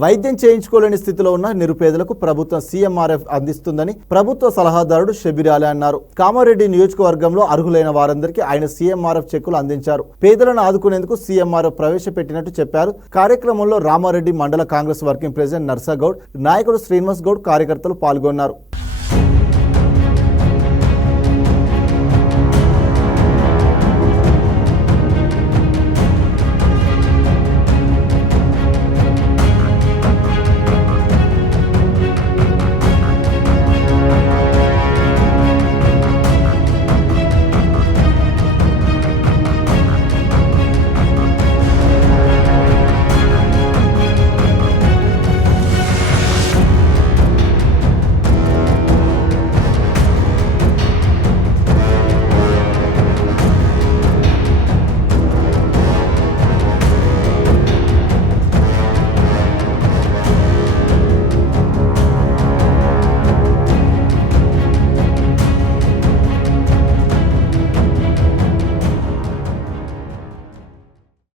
వైద్యం చేయించుకోలేని స్థితిలో ఉన్న నిరుపేదలకు ప్రభుత్వం సీఎంఆర్ఎఫ్ అందిస్తుందని ప్రభుత్వ సలహాదారుడు షబీర్ అలీ అన్నారు. కామారెడ్డి నియోజకవర్గంలో అర్హులైన వారందరికీ ఆయన సీఎంఆర్ఎఫ్ చెక్కులు అందించారు. పేదలను ఆదుకునేందుకు సీఎంఆర్ఎఫ్ ప్రవేశపెట్టినట్టు చెప్పారు. కార్యక్రమంలో రామారెడ్డి మండల కాంగ్రెస్ వర్కింగ్ ప్రెసిడెంట్ నర్సాగౌడ్, నాయకుడు శ్రీనివాస్ గౌడ్, కార్యకర్తలు పాల్గొన్నారు.